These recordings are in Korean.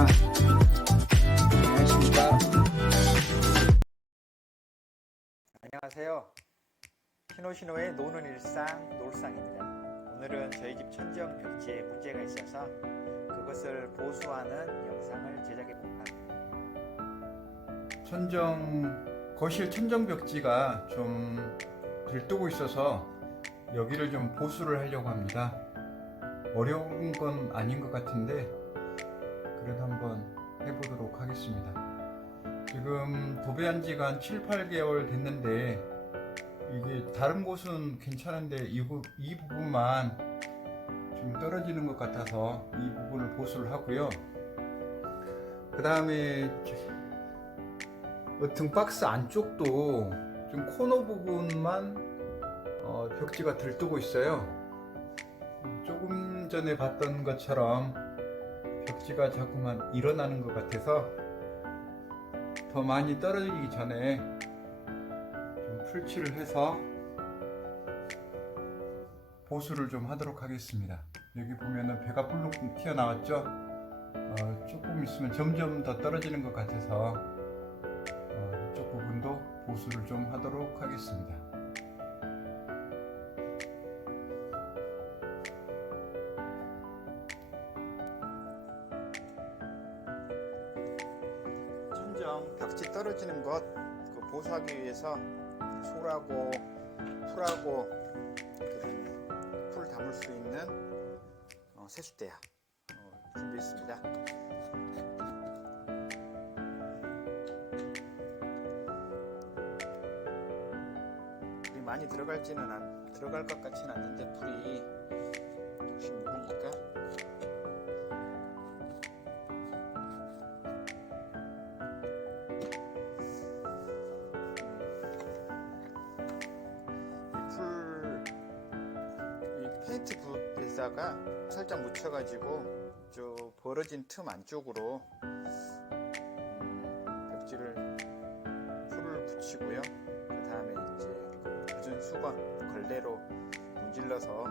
아, 안녕하십니까. 안녕하세요. 신호신호의 노는 일상 놀상입니다. 오늘은 저희 집 천정 벽지에 문제가 있어서 그것을 보수하는 영상을 제작해 봅니다. 천정 거실 천정 벽지가 좀 들뜨고 있어서 여기를 좀 보수를 하려고 합니다. 어려운 건 아닌 것 같은데 그래도 한번 해보도록 하겠습니다. 지금 도배한 지가 한 7, 8개월 됐는데 이게 다른 곳은 괜찮은데 이, 부, 이 부분만 좀 떨어지는 것 같아서 이 부분을 보수를 하고요. 그 다음에 등 박스 안쪽도 좀 코너 부분만 어, 벽지가 들뜨고 있어요. 조금 전에 봤던 것처럼 벽지가 자꾸만 일어나는 것 같아서 더 많이 떨어지기 전에 좀 풀칠을 해서 보수를 좀 하도록 하겠습니다. 여기 보면은 배가 불룩 튀어나왔죠? 어, 조금 있으면 점점 더 떨어지는 것 같아서 어, 이쪽 부분도 보수를 좀 하도록 하겠습니다. 천정 벽지 떨어지는 것그 보수하기 위해서 솔하고 풀하고 풀 담을 수 있는 어, 세숫대야 어, 준비했습니다. 풀이 많이 들어갈지는 안, 들어갈 것 같지는 않는데 풀이 혹시 모르니까 페인트 붓에다가 살짝 묻혀가지고 저 벌어진 틈 안쪽으로 음, 벽지를 풀을 붙이고요. 그 다음에 이제 그 젖은 수건 걸레로 문질러서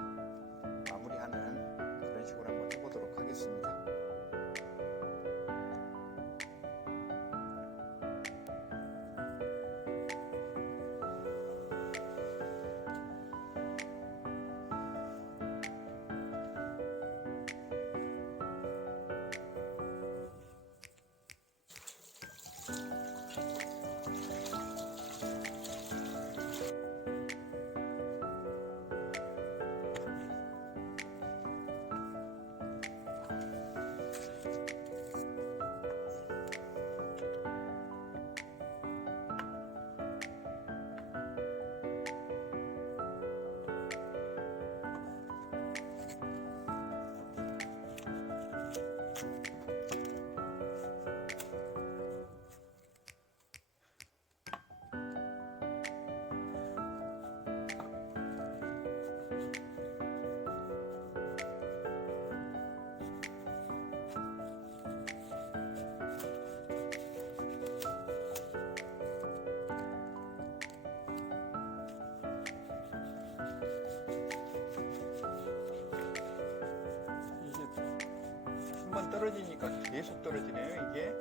떨어지니까 계속 떨어지네요 이게.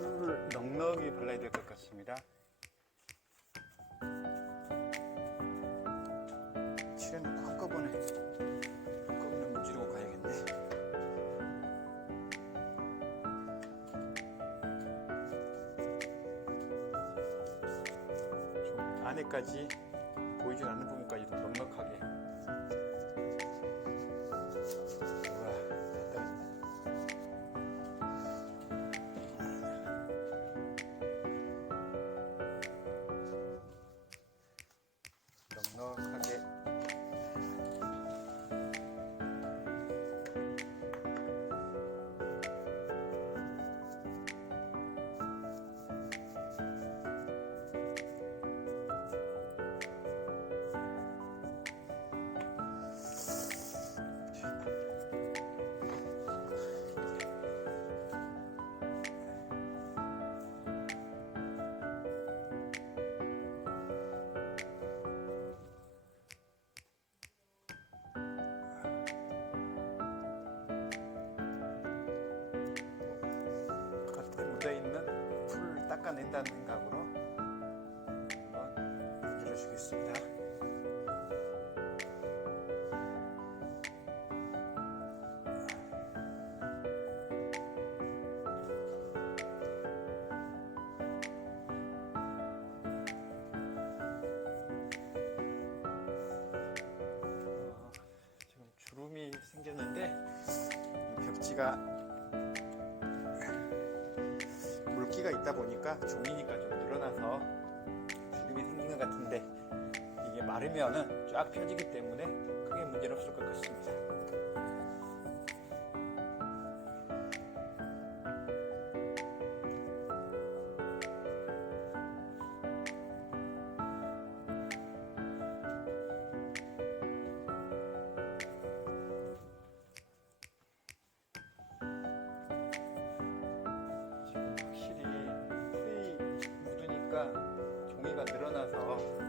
풀을 넉넉히 발라야 될 것 같습니다. 칠해놓고 한꺼번에 한꺼번에 문지르고 가야겠네. 좀 안에까지 보이지 않는 부분까지도 넉넉하게 깎아낸다는 생각으로 한번 문질러 주겠습니다. 어, 생겼는데 이 벽지가 물기가 있다 보니까 종이니까 좀 늘어나서 주름이 생긴 것 같은데 이게 마르면은 쫙 펴지기 때문에 크게 문제는 없을 것 같습니다. 종이가 늘어나서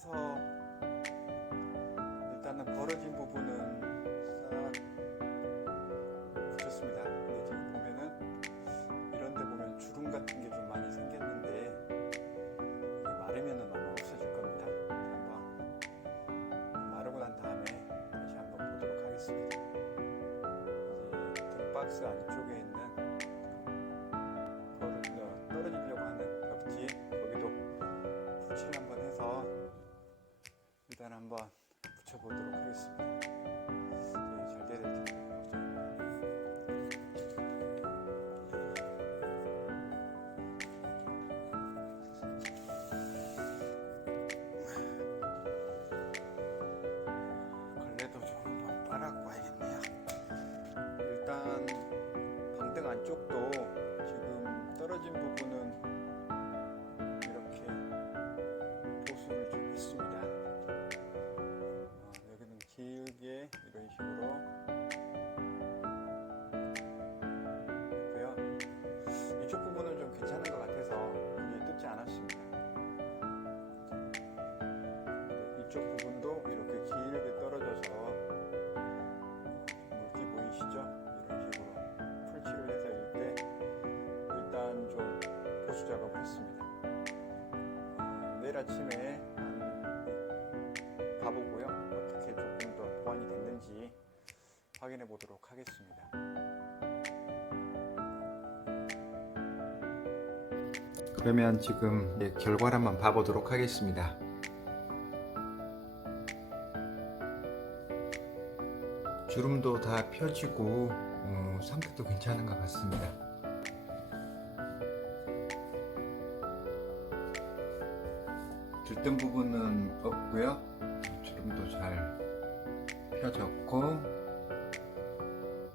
해서 일단은 벌어진 부분은 싹 붙였습니다. 근데 지금 보면은 이런 데 보면 주름 같은 게 좀 많이 생겼는데 이게 마르면은 아마 없어질 겁니다. 한번 마르고 난 다음에 다시 한번 보도록 하겠습니다. 이제 등박스 안쪽에 있는 떨어지려고 하는 벽지 거기도 해서 일단 한번 붙여보도록 하겠습니다. 안쪽도 지금 떨어진 부분 아침에 한 가보고요. 어떻게 조금 더 보완이 됐는지 확인해 보도록 하겠습니다. 그러면 지금 네, 결과를 한번 봐보도록 하겠습니다. 주름도 다 펴지고 어, 상태도 괜찮은 것 같습니다. 들뜬 부분은 없고요. 주름도 잘 펴졌고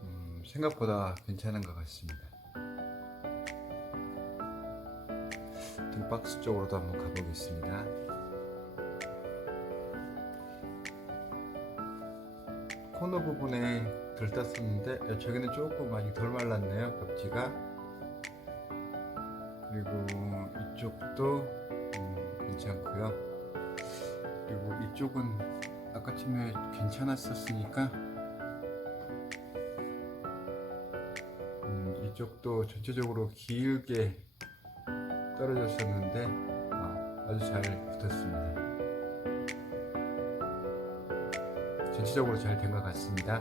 음, 생각보다 괜찮은 것 같습니다. 등박스 쪽으로도 한번 가보겠습니다. 코너 부분에 들떴었는데 저기는 조금 많이 덜 말랐네요 벽지가 그리고 이쪽도 음, 괜찮고요 그리고 이쪽은 아까쯤에 괜찮았었으니까 음, 이쪽도 전체적으로 길게 떨어졌었는데 아, 아주 잘 붙었습니다 전체적으로 잘 된 것 같습니다.